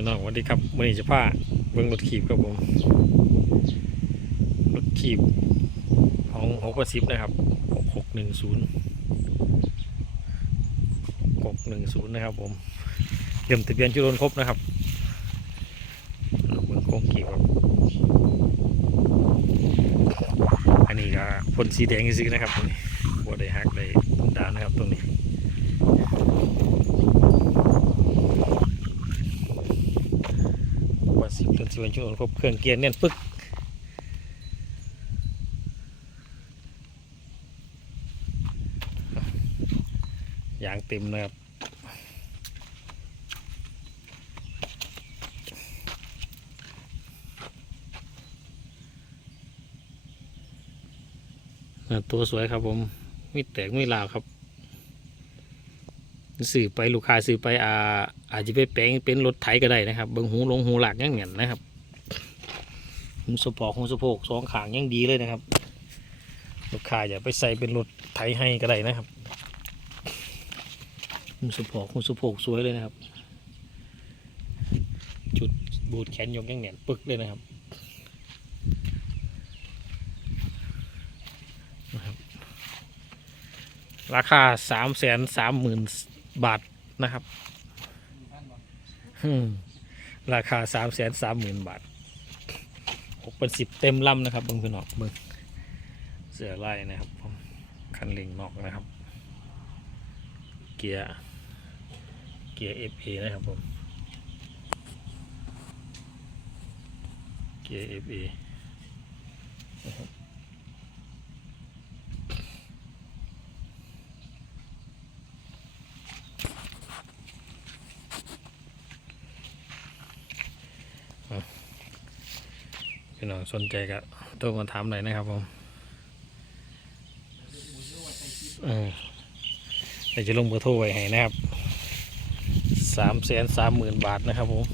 พี่น้องสวัสดีครับวันนี้จะพาเบิ้งรถขีบครับผม รถขีบของหกระสิบนะครับหกหกหนึ่งศูนย์หกหนึ่งศูนย์นะครับผมเดิมทะเบียนจุลนครบนะครับเอาเบิ้งโค้งขีบครับ อันนี้ก็พ่นสีแดงซื้อนะครับตรงนี้บัวได้หักได้ดาวนะครับตรงนี้ ว่า สิบจนสิบวันชั่วโมงครบเครื่องเกียร์แน่นปึ๊กยางเต็มนะครับตัวสวยครับผม มีแตกไมีลาวครับ สื่อไปลูกค้าสื่อไปอาอาจจะไปแปลงเป็นรถไถก็ได้นะครับเบิงหูลงหูหลักยังเงี้ยนะครับหูสปอร์หูสะโพกสองขางยังดีเลยนะครับ ลูกค้าอย่าไปใส่เป็นรถไถให้ก็ได้นะครับหูสปอร์หูสะโพกสวยเลยนะครับ จุดบูดแขนยกยังเงี้ยปึกเลยนะครับนะครับราคาสามแสนสามหมื่น บาทนะครับราคาสามแสนสามหมื่นบาทหกเป็นสิบเต็มลำนะครับเบิ้งพี่น้องเบิ้งเสือไล่นะครับผมคันเร่งนอกนะครับ เกียร์เกียร์เอฟเอนะครับผมเกียร์เอฟเอ พี่น้องสนใจก็โทรมาถามหน่อยนะครับผมเออเดี๋ยวจะลงเบอร์โทรไว้ให้นะครับสามแสนสามหมื่นบาทนะครับผม